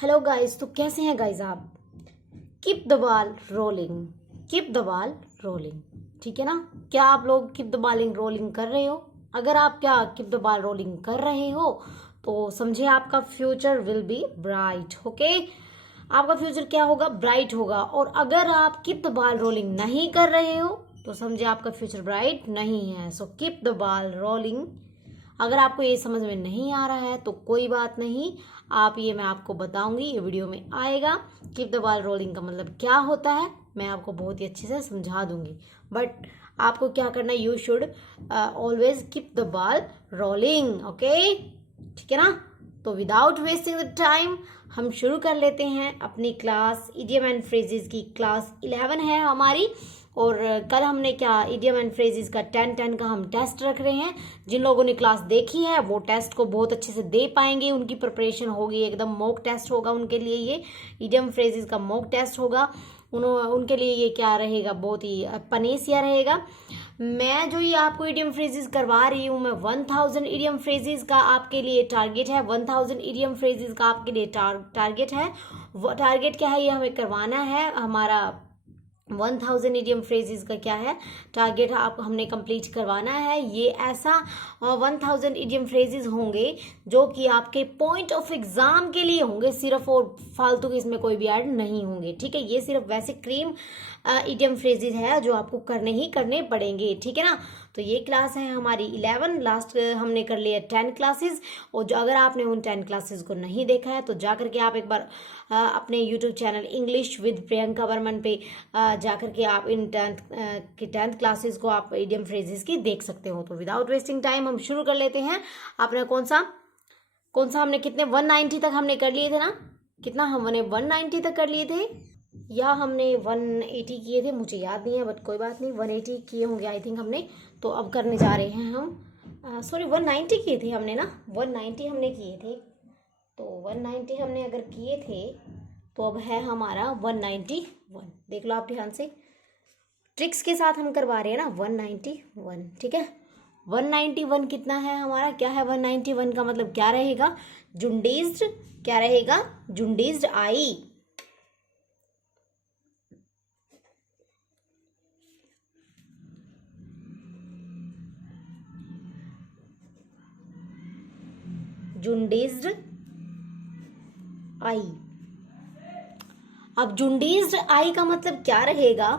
Hello guys. तो कैसे हैं गाइस आप? Keep the ball rolling, keep the ball rolling. ठीक है ना? क्या आप लोग कीप द बॉलिंग रोलिंग कर रहे हो? अगर आप क्या कीप द बॉल रोलिंग कर रहे हो तो समझे आपका future will be bright. Okay, आपका फ्यूचर क्या होगा? ब्राइट होगा। और अगर आप कीप द बॉल रोलिंग नहीं कर रहे हो तो समझे आपका फ्यूचर ब्राइट नहीं है। So keep the ball rolling. अगर आपको ये समझ में नहीं आ रहा है तो कोई बात नहीं, आप ये मैं आपको बताऊंगी, ये वीडियो में आएगा। कीप द बॉल रोलिंग का मतलब क्या होता है मैं आपको बहुत ही अच्छे से समझा दूंगी। बट आपको क्या करना है? You should always keep the ball rolling. Okay, ठीक है ना? तो विदाउट वेस्टिंग द टाइम हम शुरू कर लेते हैं अपनी क्लास। इडियम एंड फ्रेजेस की क्लास 11 है हमारी। और कल हमने क्या इडियम एंड फ्रेजेस का 10-10 का हम टेस्ट रख रहे हैं। जिन लोगों ने क्लास देखी है वो टेस्ट को बहुत अच्छे से दे पाएंगे, उनकी प्रिपरेशन होगी एकदम। मॉक टेस्ट होगा उनके लिए, ये इडियम फ्रेजेस का मॉक टेस्ट होगा। उनके लिए ये क्या रहेगा? बहुत ही पनेसिया रहेगा। मैं जो ये आपको इडियम फ्रेजेस करवा रही हूँ, मैं 1000 इडियम फ्रेजेस का आपके लिए टारगेट है। 1000 इडियम फ्रेजेस का आपके लिए टारगेट है। वो टारगेट क्या है? ये हमें करवाना है। हमारा 1000 इडियम फ्रेजेस का क्या है? टारगेट आप हमने कंप्लीट करवाना है। ये ऐसा 1000 इडियम फ्रेजेस होंगे जो कि आपके पॉइंट ऑफ एग्जाम के लिए होंगे सिर्फ, और फालतू के इसमें कोई भी ऐड नहीं होंगे। ठीक है, ये सिर्फ वैसे क्रीम इडियम फ्रेजेस है जो आपको करने पड़ेंगे। ठीक है ना? तो ये क्लास है हमारी 11। लास्ट हमने कर लिया 10 क्लासेस। और जो अगर आपने उन 10 क्लासेस को नहीं देखा है तो जा करके आप एक बार अपने YouTube channel English with Priyanka Varman पे जा करके आप इन 10th क्लासेस को आप इडियम फ्रेजेस की देख सकते हो। तो विदाउट वेस्टिंग टाइम हम शुरू कर लेते हैं। आपने कौन सा हमने कितने 190 तक हमने कर लिए थे ना? कितना हमने 190 तक कर लिए थे या हमने 180 किए थे? मुझे याद नहीं है, बट कोई बात नहीं, 180 किए होंगे आई थिंक हमने। तो अब करने जा रहे हैं हम, सॉरी 190 किए थे हमने ना, 190 हमने किए थे। तो 190 हमने अगर किए थे तो अब है हमारा 191। देख लो आप ध्यान से, ट्रिक्स के साथ हम करवा रहे हैं ना। 191, ठीक है। 191 कितना है हमारा? क्या है 191 का मतलब? क्या रहेगा? जुंडीज्ड। क्या रहेगा? जुंडीज्ड आई। जुंडीज्ड आई। अब जुंडीज्ड आई का मतलब क्या रहेगा?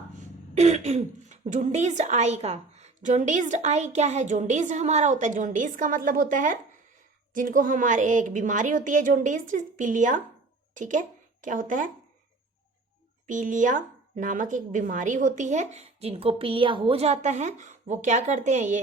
जुंडीज्ड आई का, जोंडीज्ड आई क्या है? जोंडीज्ड हमारा होता है, जोंडीज का मतलब होता है जिनको हमारे एक बीमारी होती है जोंडीज्ड, पीलिया। ठीक है, क्या होता है? पीलिया नामक एक बीमारी होती है। जिनको पीलिया हो जाता है वो क्या करते हैं? ये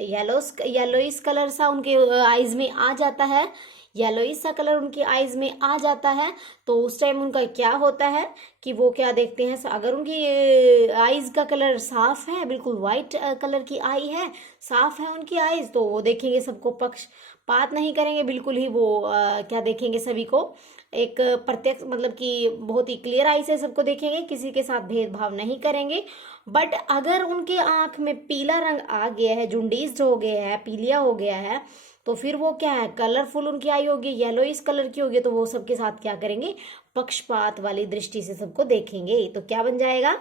येलोइस कलर सा उनके आईज में आ जाता है। येलोइस सा कलर उनके आईज में आ जाता है। तो उस टाइम उनका क्या होता है कि वो क्या देखते हैं? अगर उनकी आईज का कलर साफ है, बिल्कुल वाइट कलर की आई है, साफ है उनकी आईज, तो वो देखेंगे सबको, पक्षपात नहीं करेंगे बिल्कुल ही। वो क्या देखेंगे? सभी को एक प्रत्यक्ष, मतलब कि बहुत ही क्लियर आई से सबको देखेंगे, किसी के साथ भेदभाव नहीं करेंगे। बट अगर उनके आंख में पीला रंग आ गया है, जुंडीज हो गया है, पीलिया हो गया है, तो फिर वो क्या है? कलरफुल उनकी आई होगी, येलोइस कलर की होगी, तो वो सबके साथ क्या करेंगे? पक्षपात वाली दृष्टि से सबको देखेंगे। तो क्या बन जाएगा?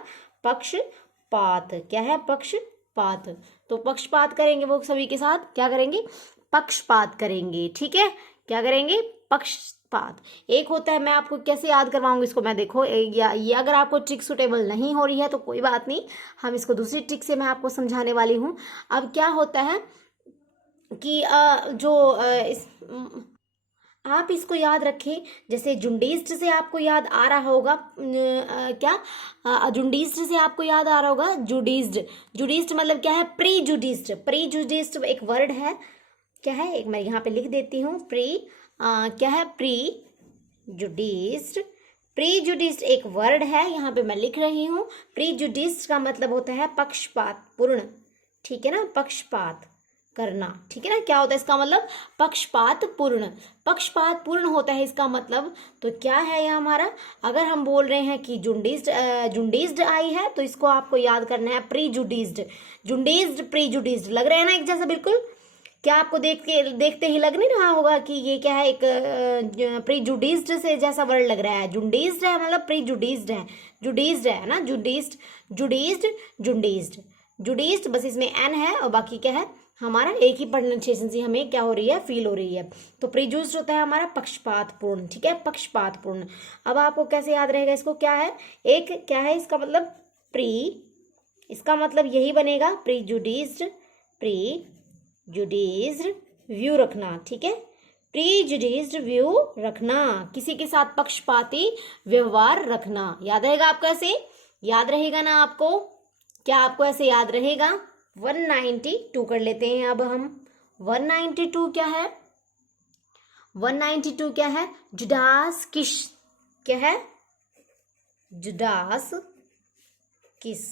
पक्षपात। क्या है? पक्षपात। तो पक्षपात करेंगे वो सभी के साथ, क्या करेंगे? पक्षपात करेंगे। ठीक है, क्या करेंगे? पक्षपात। एक होता है, मैं आपको कैसे याद करवाऊंगी इसको, मैं देखो, ये अगर आपको ट्रिक सुटेबल नहीं हो रही है तो कोई बात नहीं, हम इसको दूसरी ट्रिक से मैं आपको समझाने वाली हूँ। अब क्या होता है कि आप इसको याद रखें। जैसे जुंडीस्ट से आपको याद आ रहा होगा, क्या जुंडीस्ट से आपको याद आ रहा होगा? जुडिस्ड। जुडिस्ट मतलब क्या है? प्री जुडिस्ट। प्री जुडिस्ट एक वर्ड है। क्या है? एक मैं यहाँ पे लिख देती हूँ। क्या है? प्री जुडिस्ट। प्री जुडिस्ट एक वर्ड है, यहाँ पे मैं लिख रही हूँ। प्री जुडिस्ट का मतलब होता है पक्षपात पूर्ण। ठीक है ना? पक्षपात करना। ठीक है ना? क्या होता है इसका मतलब? पक्षपात पूर्ण। पक्षपात पूर्ण होता है इसका मतलब। तो क्या है ये हमारा? अगर हम बोल रहे हैं कि जुंडीज्ड आई है तो इसको आपको याद करना है प्री जुडिज्ड। जुंडीज्ड, प्री जुडिज्ड लग रहे हैं ना एक जैसा बिल्कुल। क्या आपको देखते ही लग नहीं रहा होगा कि ये क्या है, एक प्रीजुडिस्ड से जैसा वर्ड लग रहा है। जुडिस्ड है मतलब प्रीजुडिस्ड है, जुडिस्ड है ना, जुडिस्ड, जुडिस्ड, जुडिस्ड, जुडिस्ड, बस इसमें एन है और बाकी क्या है हमारा एक ही प्रोनाउंसिएशन से हमें क्या हो रही है, फील हो रही है। तो प्रीजुडिस्ड होता है हमारा पक्षपातपूर्ण, ठीक है, पक्षपातपूर्ण। अब आपको कैसे याद रहेगा इसको, क्या है, एक क्या है इसका मतलब प्री, इसका मतलब यही बनेगा प्रीजुडिस्ड, प्रीजुडिस्ड व्यू रखना, ठीक है, प्रीजुडिस्ड व्यू रखना, किसी के साथ पक्षपाती व्यवहार रखना। याद रहेगा आपको ऐसे, याद रहेगा ना आपको, क्या आपको ऐसे याद रहेगा। 192 कर लेते हैं अब हम। 192 क्या है, 192 क्या है, जुडास किस, क्या है, जुडास किस,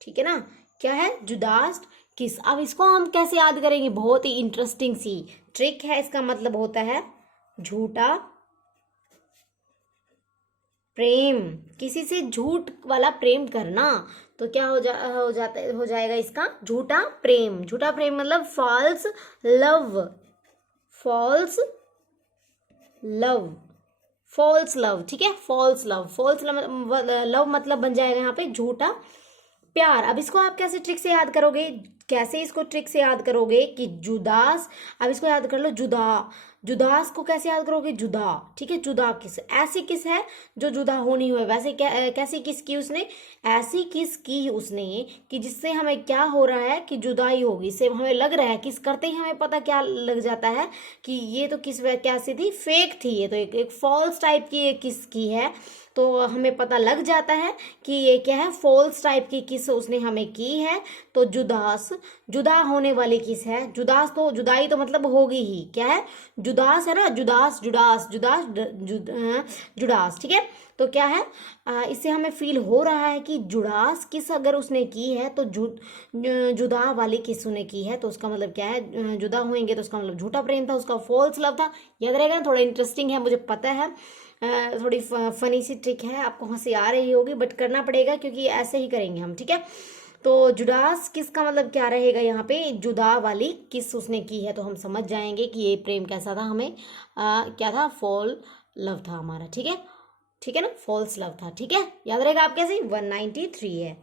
ठीक है ना, क्या है, जुदास किस। अब इसको हम कैसे याद करेंगे, बहुत ही इंटरेस्टिंग सी ट्रिक है। इसका मतलब होता है झूठा प्रेम, किसी से झूठ वाला प्रेम करना, तो क्या हो जाएगा इसका झूठा प्रेम। झूठा प्रेम मतलब false love, false love, false love, ठीक है, फॉल्स लव, फॉल्स लव मतलब बन जाएगा यहाँ पे झूठा प्यार। अब इसको आप कैसे ट्रिक से याद करोगे, कैसे इसको ट्रिक से याद करोगे कि जुदास, अब इसको याद कर लो जुदा, जुदास को कैसे याद करोगे, जुदा, ठीक है, जुदा किस, ऐसी किस है जो जुदा होनी हुई, वैसे कैसी किस की उसने, ऐसी किस की उसने कि जिससे हमें क्या हो रहा है कि जुदाई होगी, इससे हमें लग रहा है, किस करते ही हमें पता क्या लग जाता है कि ये तो किस कैसी थी, फेक थी, ये तो एक फॉल्स टाइप की किस की है, तो हमें पता लग जाता है कि ये क्या है, फॉल्स टाइप की किस उसने हमें की है। तो जुदास, जुदा होने वाली किस है, जुदास तो जुदाई तो मतलब होगी ही, क्या है, जुदास है ना, जुदास, जुडास, जुदास, जुडास, ठीक है। तो क्या है, इससे हमें फील हो रहा है कि जुडास किस अगर उसने की है तो जुदा वाली किस उसने की है, तो उसका मतलब क्या है, जुदा होंगे तो उसका मतलब झूठा प्रेम था, उसका फॉल्स लव था। याद रहेगा, थोड़ा इंटरेस्टिंग है मुझे पता है, थोड़ी फनी सी ट्रिक है, आपको हंसी आ रही होगी बट करना पड़ेगा क्योंकि ऐसे ही करेंगे हम, ठीक है। तो जुडास किस का मतलब क्या रहेगा यहाँ पे, जुदा वाली किस उसने की है, तो हम समझ जाएंगे कि ये प्रेम कैसा था, हमें क्या था, फॉल लव था हमारा, ठीक है, ठीक है ना, फॉल्स लव था, ठीक है। याद रहेगा आप कैसे, 193 है,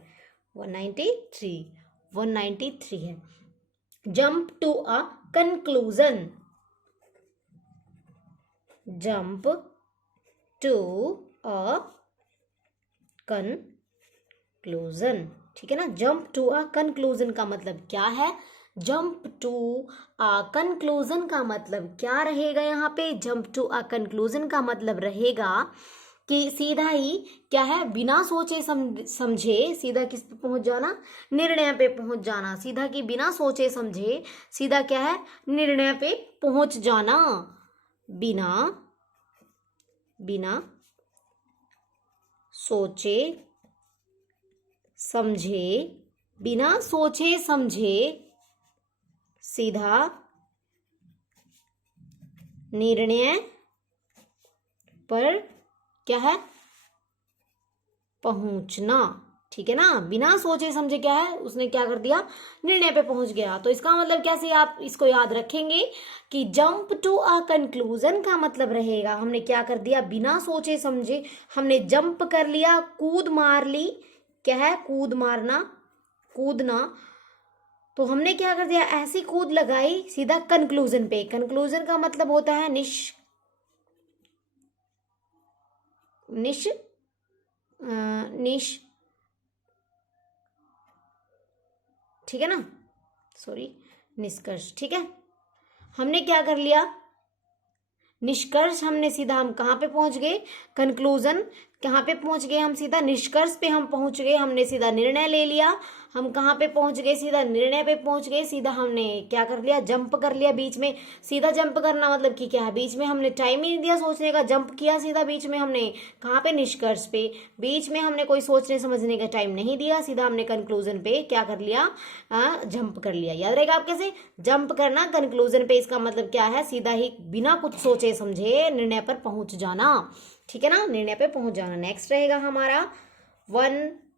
193, 193 है। Jump to a conclusion, jump to a conclusion, ठीक है ना, जंप टू अ कंक्लूजन का मतलब क्या है, जंप टू अ कंक्लूजन का मतलब क्या रहेगा यहाँ पे, जंप टू अ कंक्लूजन का मतलब रहेगा कि सीधा ही क्या है, बिना सोचे समझे सीधा किस पे पहुंच जाना, निर्णय पे पहुंच जाना, सीधा कि बिना सोचे समझे सीधा क्या है, निर्णय पे पहुंच जाना, बिना बिना सोचे समझे, बिना सोचे समझे सीधा निर्णय पर क्या है, पहुंचना, ठीक है ना, बिना सोचे समझे क्या है, उसने क्या कर दिया, निर्णय पे पहुंच गया। तो इसका मतलब कैसे आप इसको याद रखेंगे कि जंप टू अ कंक्लूजन का मतलब रहेगा, हमने क्या कर दिया, बिना सोचे समझे हमने जंप कर लिया, कूद मार ली, क्या है, कूद मारना, कूदना, तो हमने क्या कर दिया, ऐसी कूद लगाई सीधा कंक्लूजन पे। कंक्लूजन का मतलब होता है निश, ठीक है ना, सॉरी, निष्कर्ष, ठीक है। हमने क्या कर लिया, निष्कर्ष, हमने सीधा हम कहाँ पे पहुंच गए, कंक्लूजन, कहाँ पे पहुंच गए हम, सीधा निष्कर्ष पे हम पहुंच गए, हमने सीधा निर्णय ले लिया, हम कहाँ पे पहुंच गए, सीधा निर्णय पे पहुंच गए, सीधा हमने क्या कर लिया, जंप कर लिया बीच में। सीधा जंप करना मतलब कि क्या है, बीच में हमने टाइम ही नहीं दिया सोचने का, जंप किया सीधा बीच में, हमने कहाँ पे, निष्कर्ष पे, बीच में हमने कोई सोचने समझने का टाइम नहीं दिया, सीधा हमने कंक्लूजन पे क्या कर लिया, जंप कर लिया। याद रहेगा आप कैसे, जंप करना कंक्लूजन पे, इसका मतलब क्या है, सीधा ही बिना कुछ सोचे समझे निर्णय पर पहुंच जाना, ठीक है ना, निर्णय पे पहुंच जाना। नेक्स्ट रहेगा हमारा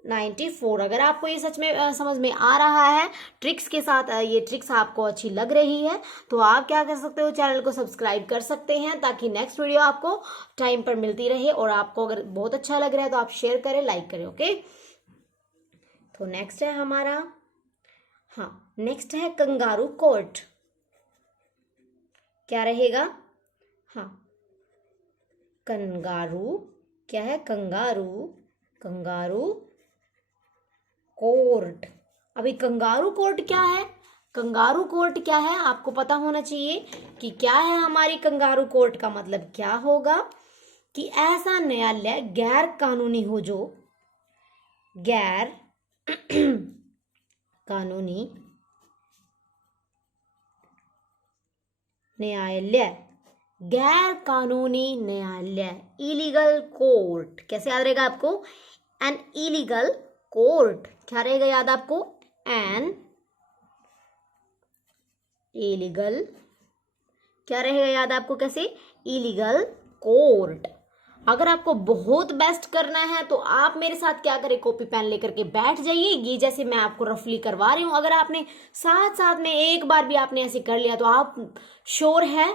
94। अगर आपको ये सच में समझ में आ रहा है ट्रिक्स के साथ, ये ट्रिक्स आपको अच्छी लग रही है, तो आप क्या कर सकते हो, चैनल को सब्सक्राइब कर सकते हैं ताकि नेक्स्ट वीडियो आपको टाइम पर मिलती रहे। और आपको अगर बहुत अच्छा लग रहा है तो आप शेयर करें, लाइक करें। ओके, तो नेक्स्ट है हमारा, हाँ नेक्स्ट है कंगारू कोर्ट। क्या रहेगा, हाँ कंगारू, क्या है कंगारू, कंगारू कोर्ट। अभी कंगारू कोर्ट क्या है, कंगारू कोर्ट क्या है आपको पता होना चाहिए कि क्या है हमारी कंगारू कोर्ट का मतलब क्या होगा, कि ऐसा न्यायालय गैर कानूनी हो, जो गैर कानूनी न्यायालय, गैर कानूनी न्यायालय, इलीगल कोर्ट। कैसे याद रहेगा आपको, एन इलीगल कोर्ट। क्या रहेगा याद आपको, एन इलीगल, क्या रहेगा याद आपको, कैसे, इलीगल कोर्ट। अगर आपको बहुत बेस्ट करना है तो आप मेरे साथ क्या करें, कॉपी पेन लेकर के बैठ जाइए, ये जैसे मैं आपको रफली करवा रही हूँ। अगर आपने साथ साथ में एक बार भी आपने ऐसे कर लिया तो आप श्योर है,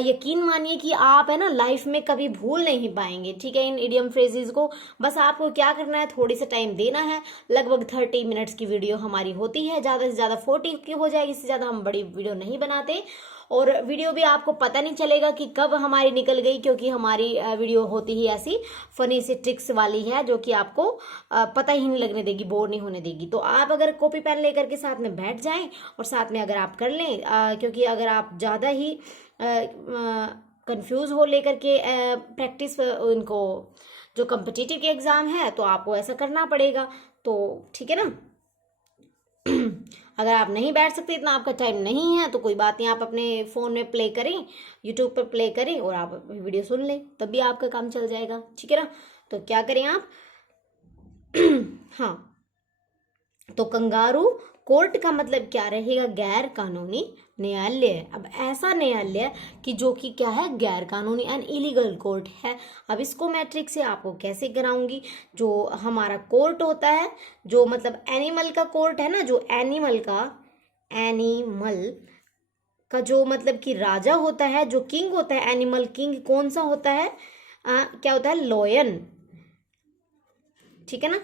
यकीन मानिए कि आप है ना लाइफ में कभी भूल नहीं पाएंगे। ठीक है, इन इडियम फ्रेजेस को बस आपको क्या करना है, थोड़ी सा टाइम देना है। लगभग 30 मिनट्स की वीडियो हमारी होती है, ज़्यादा से ज़्यादा 40 की हो जाएगी, इससे ज़्यादा हम बड़ी वीडियो नहीं बनाते। और वीडियो भी आपको पता नहीं चलेगा कि कब हमारी निकल गई, क्योंकि हमारी वीडियो होती ही ऐसी फनी सी ट्रिक्स वाली है जो कि आपको पता ही नहीं लगने देगी, बोर नहीं होने देगी। तो आप अगर कॉपी पेन लेकर के साथ में बैठ जाएं और साथ में अगर आप कर लें, क्योंकि अगर आप ज़्यादा ही कंफ्यूज हो लेकर के प्रैक्टिस उनको जो कम्पिटिटिव के एग्ज़ाम है, तो आपको ऐसा करना पड़ेगा। तो ठीक है ना, अगर आप नहीं बैठ सकते, इतना आपका टाइम नहीं है, तो कोई बात नहीं, आप अपने फ़ोन में प्ले करें, यूट्यूब पर प्ले करें और आप वीडियो सुन लें, तब भी आपका काम चल जाएगा। ठीक है ना, तो क्या करें आप हाँ, तो कंगारू कोर्ट का मतलब क्या रहेगा, गैर कानूनी न्यायालय। अब ऐसा न्यायालय कि जो कि क्या है, गैर कानूनी, एंड इलीगल कोर्ट है। अब इसको मैट्रिक से आपको कैसे कराऊंगी, जो हमारा कोर्ट होता है, जो मतलब एनिमल का कोर्ट है ना, जो एनिमल का जो मतलब कि राजा होता है, जो किंग होता है, एनिमल किंग कौन सा होता है, क्या होता है, लॉयन। ठीक है ना,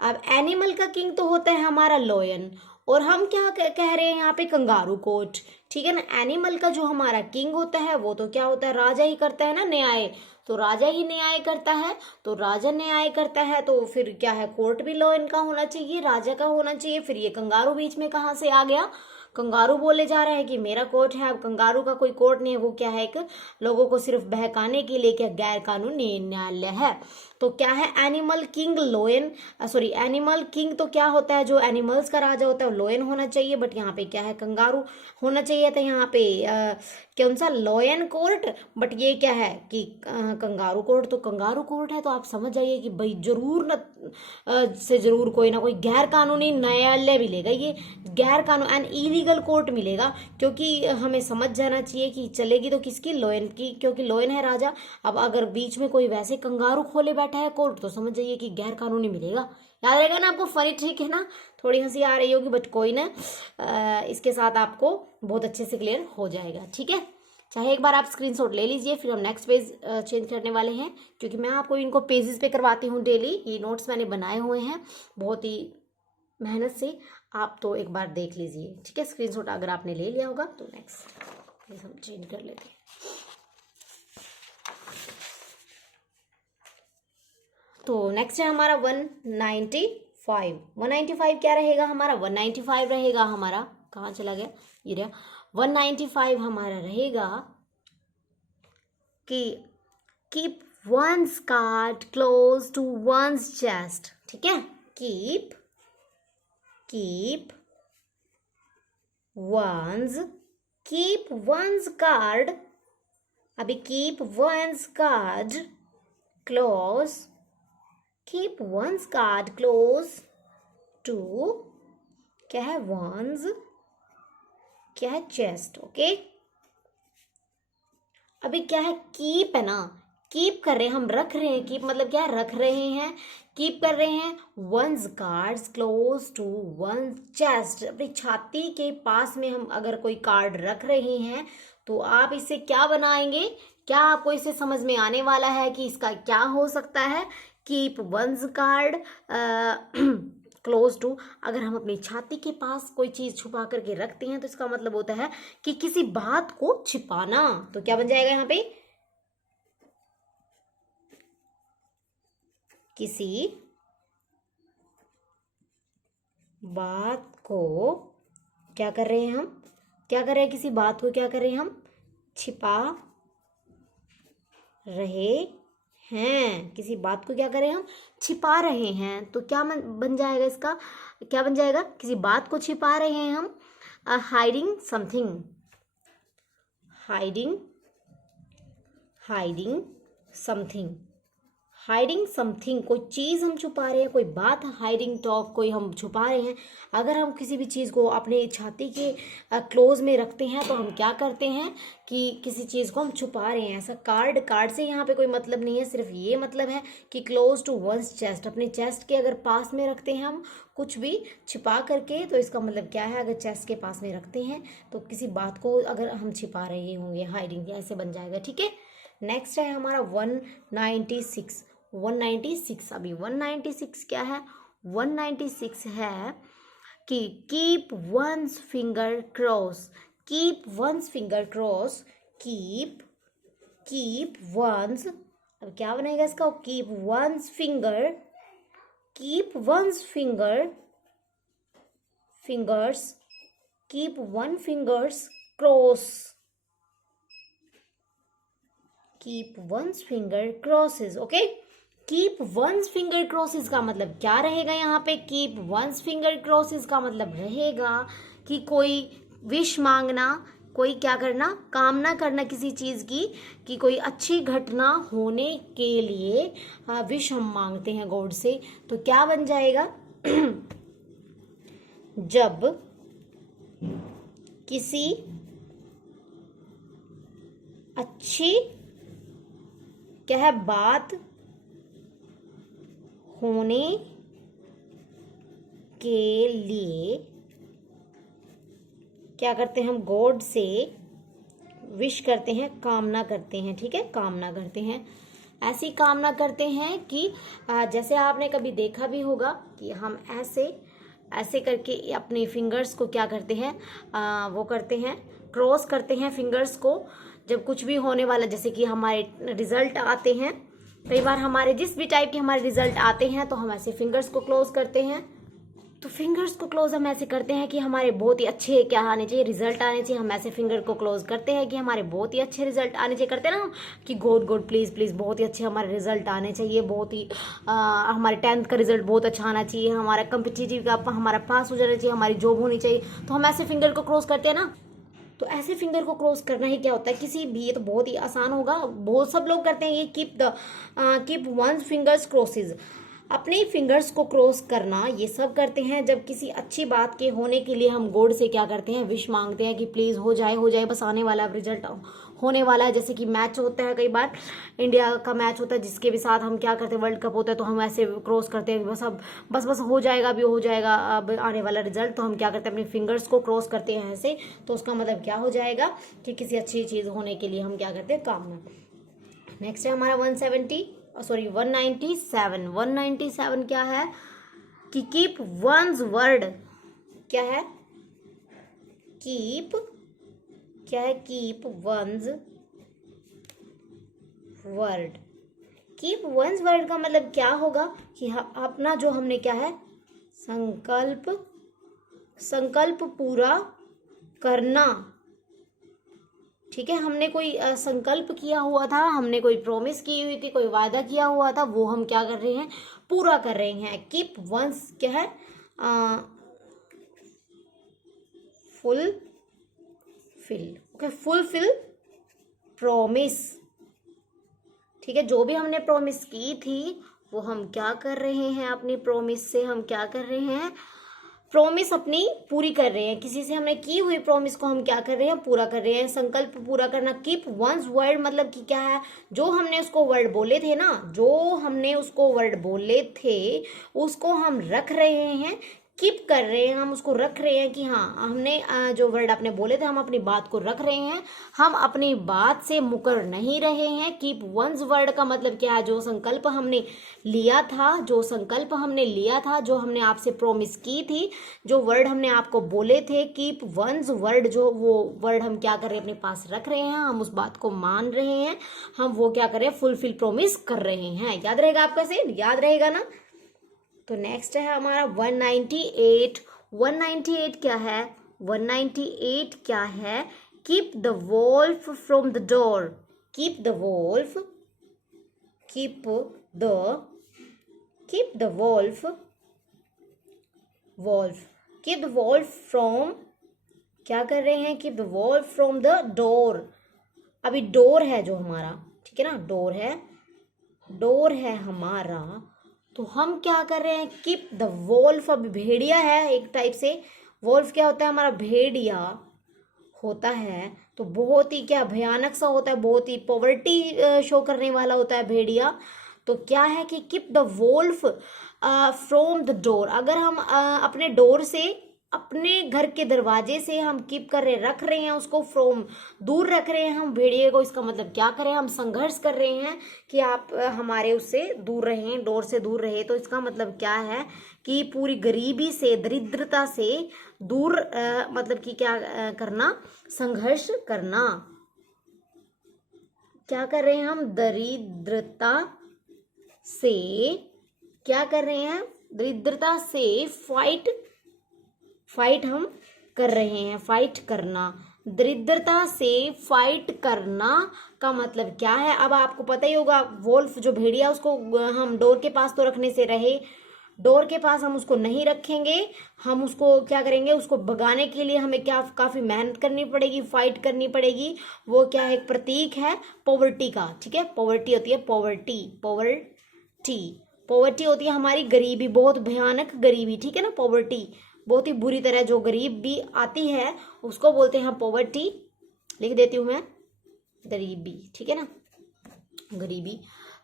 अब एनिमल का किंग तो होता है हमारा लॉयन, और हम क्या कह रहे हैं यहाँ पे, कंगारू कोर्ट। ठीक है ना, एनिमल का जो हमारा किंग होता है वो तो क्या होता है, राजा ही करता है ना न्याय, तो राजा ही न्याय करता है, तो राजा न्याय करता है, तो फिर क्या है, कोर्ट भी लॉयन का होना चाहिए, राजा का होना चाहिए। फिर ये कंगारू बीच में कहाँ से आ गया, कंगारू बोले जा रहा है कि मेरा कोर्ट है। अब कंगारू का कोई कोर्ट नहीं है, वो क्या है, एक लोगों को सिर्फ बहकाने के लिए क्या गैर कानूनी न्यायालय है। तो क्या है, animal king लोयन, sorry animal king तो क्या होता है, जो एनिमल्स का राजा होता है लोयन होना चाहिए, बट यहाँ पे क्या है, कंगारू होना चाहिए था यहाँ पे कौन सा, लॉयन कोर्ट, बट ये क्या है कि कंगारू कोर्ट। तो कंगारू कोर्ट है तो आप समझ जाइए कि भाई जरूर न से जरूर कोई ना कोई गैर कानूनी न्यायालय मिलेगा, ये गैर कानून एंड इलीगल कोर्ट मिलेगा, क्योंकि हमें समझ जाना चाहिए कि चलेगी तो किसकी, लॉयन की, क्योंकि लॉयन है राजा। अब अगर बीच में कोई वैसे कंगारू खोले बैठा है कोर्ट, तो समझ जाइए कि गैर कानूनी मिलेगा। याद रहेगा ना आपको, फनी ट्रिक है ना, थोड़ी हंसी आ रही होगी बट कोई ना, इसके साथ आपको बहुत अच्छे से क्लियर हो जाएगा। ठीक है, चाहे एक बार आप स्क्रीनशॉट ले लीजिए, फिर हम नेक्स्ट पेज चेंज करने वाले हैं, क्योंकि मैं आपको इनको पेजेस पे करवाती हूँ डेली। ये नोट्स मैंने बनाए हुए हैं बहुत ही मेहनत से, आप तो एक बार देख लीजिए। ठीक है, स्क्रीनशॉट अगर आपने ले लिया होगा तो नेक्स्ट पेज हम चेंज कर लेते हैं। तो नेक्स्ट है हमारा 195। 195 क्या रहेगा हमारा, 195 रहेगा हमारा, कहाँ चला गया, ये रहा 195 हमारा रहेगा कि keep one's card close to one's chest. ठीक है, कीप वंस कार्ड, अभी keep one's card close, keep one's card close to, क्या है, वंस, क्या है, चेस्ट। ओके, अभी क्या है, कीप है ना, कीप कर रहे हैं, हम रख रहे हैं, कीप मतलब क्या है, रख रहे हैं, कीप कर रहे हैं one's cards close to one chest, अपनी छाती के पास में हम अगर कोई कार्ड रख रहे हैं तो आप इससे क्या बनाएंगे, क्या आपको इससे समझ में आने वाला है कि इसका क्या हो सकता है। Keep one's card close to, अगर हम अपनी छाती के पास कोई चीज छुपा करके रखते हैं तो इसका मतलब होता है कि किसी बात को छिपाना। तो क्या बन जाएगा यहाँ पे, किसी बात को क्या कर रहे हैं हम, क्या कर रहे हैं, किसी बात को क्या कर रहे हैं हम, छिपा रहे हैं, किसी बात को क्या करें हम, छिपा रहे हैं। तो क्या बन जाएगा इसका, क्या बन जाएगा, किसी बात को छिपा रहे हैं हम, hiding something, hiding, hiding something, hiding something, कोई चीज़ हम छुपा रहे हैं, कोई बात, हाइडिंग टॉक, कोई हम छुपा रहे हैं। अगर हम किसी भी चीज़ को अपने छाती के क्लोज में रखते हैं तो हम क्या करते हैं कि किसी चीज़ को हम छुपा रहे हैं। ऐसा कार्ड, कार्ड से यहाँ पे कोई मतलब नहीं है, सिर्फ ये मतलब है कि क्लोज टू वंस चेस्ट, अपने चेस्ट के अगर पास में रखते हैं हम कुछ भी छिपा करके, तो इसका मतलब क्या है, अगर चेस्ट के पास में रखते हैं तो किसी बात को अगर हम छिपा रहे होंगे, हाइडिंग, ऐसे बन जाएगा। ठीक है, नेक्स्ट है हमारा 196, 196, अभी 196 क्या है, 196 है कि keep once finger cross, keep once finger cross, keep once, अब क्या बनेगा इसका, keep once finger, keep once finger, fingers, keep one fingers cross, keep once finger crosses. Okay, keep once finger crosses का मतलब क्या रहेगा यहाँ पे, कीप वंस फिंगर क्रॉसेस का मतलब रहेगा कि कोई विश मांगना, कोई क्या करना, कामना करना किसी चीज़ की, कि कोई अच्छी घटना होने के लिए विश हम मांगते हैं गॉड से। तो क्या बन जाएगा जब किसी अच्छी क्या है बात होने के लिए क्या करते हैं हम, गॉड से विश करते हैं, कामना करते हैं। ठीक है, कामना करते हैं, ऐसी कामना करते हैं कि जैसे आपने कभी देखा भी होगा कि हम ऐसे ऐसे करके अपने फिंगर्स को क्या करते हैं, वो करते हैं, क्रॉस करते हैं फिंगर्स को, जब कुछ भी होने वाला, जैसे कि हमारे रिजल्ट आते हैं, कई बार हमारे जिस भी टाइप के हमारे रिजल्ट आते हैं तो हम ऐसे फिंगर्स को क्लोज करते हैं। तो फिंगर्स को क्लोज हम ऐसे करते हैं कि हमारे बहुत ही अच्छे क्या आने चाहिए, रिजल्ट आने चाहिए। हम ऐसे फिंगर को क्लोज करते हैं कि हमारे बहुत ही अच्छे रिजल्ट आने चाहिए, करते हैं ना हम कि गॉड गॉड प्लीज़ प्लीज़ बहुत ही अच्छे हमारे रिजल्ट आने चाहिए, बहुत ही हमारे 10th का रिजल्ट बहुत अच्छा आना चाहिए, हमारा कम्पिटिटिव का हमारा पास हो जाना चाहिए, हमारी जॉब होनी चाहिए। तो हम ऐसे फिंगर को क्रॉस करते हैं ना, तो ऐसे फिंगर को क्रॉस करना ही क्या होता है, किसी भी, ये तो बहुत ही आसान होगा, बहुत सब लोग करते हैं ये, कीप वन फिंगर्स क्रॉसेस, अपने फिंगर्स को क्रॉस करना, ये सब करते हैं जब किसी अच्छी बात के होने के लिए हम गॉड से क्या करते हैं, विश मांगते हैं कि प्लीज हो जाए बस, आने वाला रिजल्ट होने वाला है। जैसे कि मैच होता है, कई बार इंडिया का मैच होता है जिसके भी साथ हम क्या करते हैं, वर्ल्ड कप होता है, तो हम ऐसे क्रॉस करते हैं बस, अब बस हो जाएगा, अभी हो जाएगा अब आने वाला रिजल्ट, तो हम क्या करते हैं, अपने फिंगर्स को क्रॉस करते हैं ऐसे। तो उसका मतलब क्या हो जाएगा कि किसी अच्छी चीज़ होने के लिए हम क्या करते हैं, कामना। नेक्स्ट है हमारा 197, 197 क्या है कि कीप वंस वर्ड, क्या है, कीप, क्या है, keep once word, keep once word का मतलब क्या होगा कि अपना जो हमने क्या है, संकल्प पूरा करना। ठीक है, हमने कोई संकल्प किया हुआ था, हमने कोई प्रॉमिस की हुई थी, कोई वादा किया हुआ था, वो हम क्या कर रहे हैं, पूरा कर रहे हैं। कीप वंस क्या है, फुलफिल प्रॉमिस। ठीक है, जो भी हमने प्रॉमिस की थी वो हम क्या कर रहे हैं, अपनी प्रॉमिस से हम क्या कर रहे हैं, प्रॉमिस अपनी पूरी कर रहे हैं, किसी से हमने की हुई प्रॉमिस को हम क्या कर रहे हैं, पूरा कर रहे हैं। संकल्प पूरा करना, कीप वंस वर्ड मतलब कि क्या है, जो हमने उसको वर्ड बोले थे ना, जो हमने उसको वर्ड बोले थे उसको हम रख रहे हैं, कीप कर रहे हैं, हम उसको रख रहे हैं कि हाँ हमने जो वर्ड आपने बोले थे हम अपनी बात को रख रहे हैं, हम अपनी बात से मुकर नहीं रहे हैं। कीप वंस वर्ड का मतलब क्या है, जो संकल्प हमने लिया था, जो संकल्प हमने लिया था, जो हमने आपसे प्रॉमिस की थी, जो वर्ड हमने आपको बोले थे, कीप वंस वर्ड, जो वो वर्ड हम क्या कर रहे हैं, अपने पास रख रहे हैं, हम उस बात को मान रहे हैं, हम वो क्या कर रहे हैं, फुलफिल प्रॉमिस कर रहे हैं। याद रहेगा आपका से, याद रहेगा ना। तो नेक्स्ट है हमारा 198। 198 क्या है, 198 क्या है, keep the wolf from the door. Keep the wolf, keep the wolf, keep the wolf from, क्या कर रहे हैं, keep the wolf from the door. अभी डोर है जो हमारा, ठीक है ना, डोर है हमारा, तो हम क्या कर रहे हैं, कीप द वोल्फ। अब भेड़िया है एक टाइप से, वोल्फ क्या होता है, हमारा भेड़िया होता है, तो बहुत ही क्या भयानक सा होता है, बहुत ही पॉवर्टी शो करने वाला होता है भेड़िया। तो क्या है कि keep the Wolff from the door, अगर हम अपने डोर से, अपने घर के दरवाजे से हम कीप कर रहे, रख रहे हैं उसको, फ्रॉम दूर रख रहे हैं हम भेड़िए को, इसका मतलब क्या करें, हम संघर्ष कर रहे हैं कि आप हमारे उससे दूर रहें, डोर से दूर रहे। तो इसका मतलब क्या है कि पूरी गरीबी से, दरिद्रता से दूर, मतलब कि क्या करना, संघर्ष करना। क्या कर रहे हैं हम, दरिद्रता से क्या कर रहे हैं, दरिद्रता से फाइट हम कर रहे हैं, फाइट करना। दरिद्रता से फाइट करना का मतलब क्या है, अब आपको पता ही होगा, वोल्फ जो भेड़िया, उसको हम डोर के पास तो रखने से रहे, डोर के पास हम उसको नहीं रखेंगे, हम उसको क्या करेंगे, उसको भगाने के लिए हमें क्या काफी मेहनत करनी पड़ेगी, फाइट करनी पड़ेगी। वो क्या है, एक प्रतीक है पॉवर्टी का, ठीक है, पॉवर्टी होती है, पॉवर्टी होती है हमारी गरीबी, बहुत भयानक गरीबी, ठीक है ना, पॉवर्टी बहुत ही बुरी तरह जो गरीबी आती है उसको बोलते हैं पॉवर्टी। लिख देती हूँ मैं, गरीबी, ठीक है ना, गरीबी।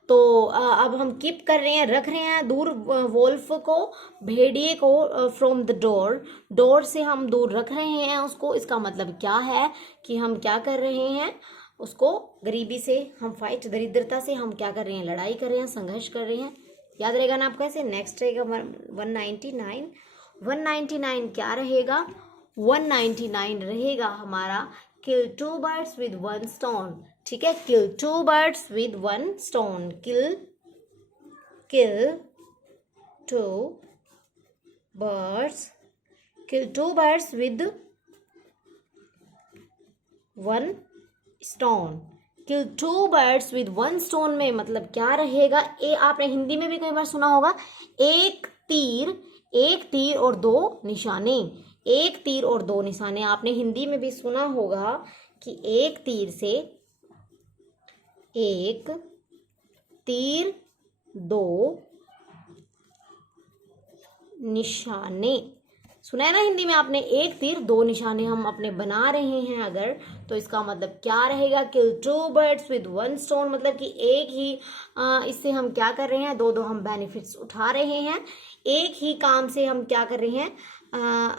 तो अब हम कीप कर रहे हैं, रख रहे हैं दूर वोल्फ को, भेड़िए को, फ्रॉम द डोर से हम दूर रख रहे हैं उसको। इसका मतलब क्या है कि हम क्या कर रहे हैं, उसको गरीबी से हम फाइट, दरिद्रता से हम क्या कर रहे हैं, लड़ाई कर रहे हैं, संघर्ष कर रहे हैं। याद रहेगा ना आपको ऐसे। नेक्स्ट रहेगा 199। 199 क्या रहेगा, 199 रहेगा हमारा kill two birds with one stone, ठीक है, kill two birds with one stone, kill two birds with one stone. Kill two birds with one stone में मतलब क्या रहेगा, आपने हिंदी में भी कई बार सुना होगा, एक तीर और दो निशाने, एक तीर और दो निशाने। आपने हिंदी में भी सुना होगा कि एक तीर से, एक तीर दो निशाने, सुना है ना हिंदी में आपने, एक तीर दो निशाने हम अपने बना रहे हैं अगर, तो इसका मतलब क्या रहेगा, kill two birds with one stone, मतलब कि एक ही इससे हम क्या कर रहे हैं, दो हम बेनिफिट्स उठा रहे हैं, एक ही काम से हम क्या कर रहे हैं,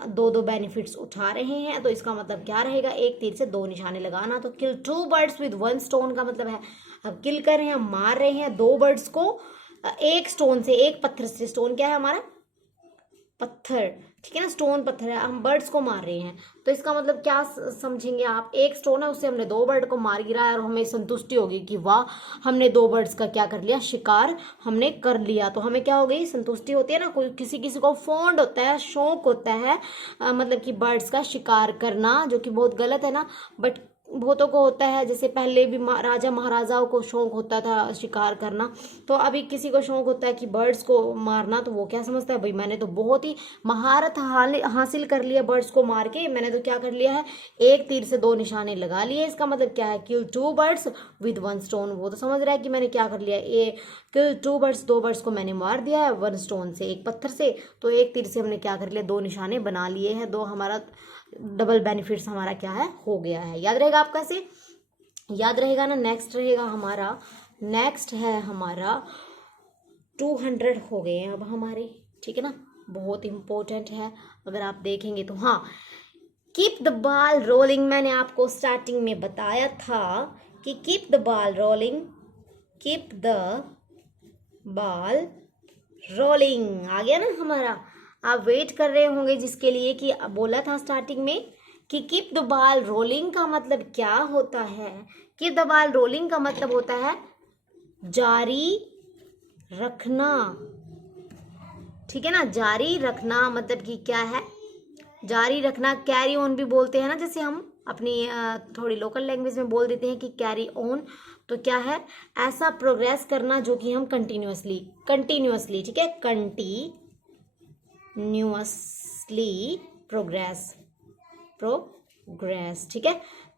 दो बेनिफिट्स उठा रहे हैं। तो इसका मतलब क्या रहेगा, एक तीर से दो निशाने लगाना। तो kill two birds with one stone का मतलब है अब किल कर रहे हैं, मार रहे हैं दो बर्ड्स को एक स्टोन से, एक पत्थर से। स्टोन क्या है हमारा, पत्थर, ठीक है ना, स्टोन पत्थर है, हम बर्ड्स को मार रहे हैं। तो इसका मतलब क्या समझेंगे आप, एक स्टोन है उससे हमने दो बर्ड को मार गिराया और हमें संतुष्टि होगी कि वाह हमने दो बर्ड्स का क्या कर लिया, शिकार हमने कर लिया। तो हमें क्या हो गई, संतुष्टि होती है ना। कोई किसी को फॉन्ड होता है, शौक होता है मतलब कि बर्ड्स का शिकार करना, जो कि बहुत गलत है ना, बट बहुतों को होता है, जैसे पहले भी राजा महाराजाओं को शौक होता था शिकार करना, तो अभी किसी को शौक होता है कि बर्ड्स को मारना, तो वो क्या समझता है, भाई मैंने तो बहुत ही महारत हासिल कर लिया बर्ड्स को मार के, मैंने तो क्या कर लिया है, एक तीर से 2 निशाने लगा लिए। इसका मतलब क्या है, किल 2 बर्ड्स विद 1 स्टोन। वो तो समझ रहा है कि मैंने क्या कर लिया, किल 2 बर्ड्स, 2 बर्ड्स को मैंने मार दिया है 1 स्टोन से, एक पत्थर से। तो एक तीर से हमने क्या कर लिया, 2 निशाने बना लिए हैं, 2 हमारा डबल बेनिफिट्स हमारा क्या है, हो गया है। याद रहेगा आपका से, याद रहेगा ना। नेक्स्ट रहेगा हमारा, नेक्स्ट है हमारा 200 हो गए हैं अब हमारे, ठीक है ना, बहुत इंपॉर्टेंट है अगर आप देखेंगे तो। हाँ, कीप द बॉल रोलिंग, मैंने आपको स्टार्टिंग में बताया था कि keep the ball rolling, keep the ball rolling आ गया ना हमारा। आप वेट कर रहे होंगे जिसके लिए कि बोला था स्टार्टिंग में कि कीप द बॉल रोलिंग का मतलब क्या होता है। कीप द बॉल रोलिंग का मतलब होता है जारी रखना, ठीक है ना, जारी रखना मतलब कि क्या है, जारी रखना, कैरी ऑन भी बोलते हैं ना, जैसे हम अपनी थोड़ी लोकल लैंग्वेज में बोल देते हैं कि कैरी ऑन, तो क्या है, ऐसा प्रोग्रेस करना जो कि हम कंटिन्यूअसली, ठीक है, कंटिन्यूअसली प्रोग्रेस, ठीक है,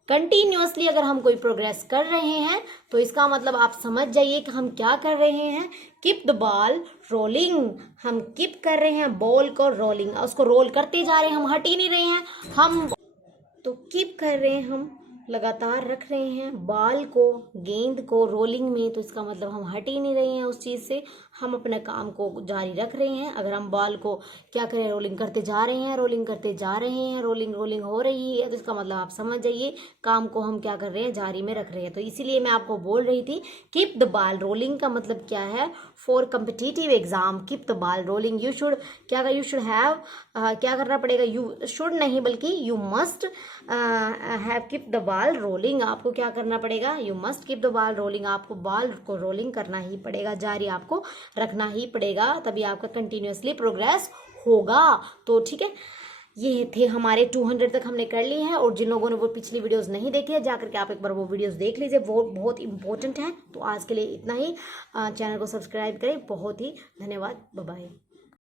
कंटिन्यूअसली अगर हम कोई प्रोग्रेस कर रहे हैं तो इसका मतलब आप समझ जाइए कि हम क्या कर रहे हैं, कीप द बॉल रोलिंग, हम कीप कर रहे हैं बॉल को रोलिंग, उसको रोल करते जा रहे हैं, हम हट ही नहीं रहे हैं, हम तो कीप कर रहे हैं, हम लगातार रख रहे हैं बॉल को, गेंद को रोलिंग में, तो इसका मतलब हम हट ही नहीं रहे हैं उस चीज़ से, हम अपने काम को जारी रख रहे हैं। अगर हम बॉल को क्या करें, रोलिंग करते जा रहे हैं, रोलिंग करते जा रहे हैं, रोलिंग हो रही है, तो इसका मतलब आप समझ जाइए काम को हम क्या कर रहे हैं, जारी में रख रहे हैं। तो इसीलिए मैं आपको बोल रही थी कीप द बॉल रोलिंग का मतलब क्या है, for competitive exam keep the ball rolling, you should you should have क्या करना पड़ेगा, यू शुड नहीं बल्कि you must have keep the ball rolling, आपको क्या करना पड़ेगा, you must keep the ball rolling, आपको बॉल को रोलिंग करना ही पड़ेगा, जारी आपको रखना ही पड़ेगा, तभी आपका कंटिन्यूअसली प्रोग्रेस होगा। तो ठीक है, ये थे हमारे 200 तक हमने कर लिए हैं, और जिन लोगों ने वो पिछली वीडियोस नहीं देखी है जाकर के आप एक बार वो वीडियोस देख लीजिए, वो बहुत इंपॉर्टेंट है। तो आज के लिए इतना ही, चैनल को सब्सक्राइब करें, बहुत ही धन्यवाद, बाय बाय।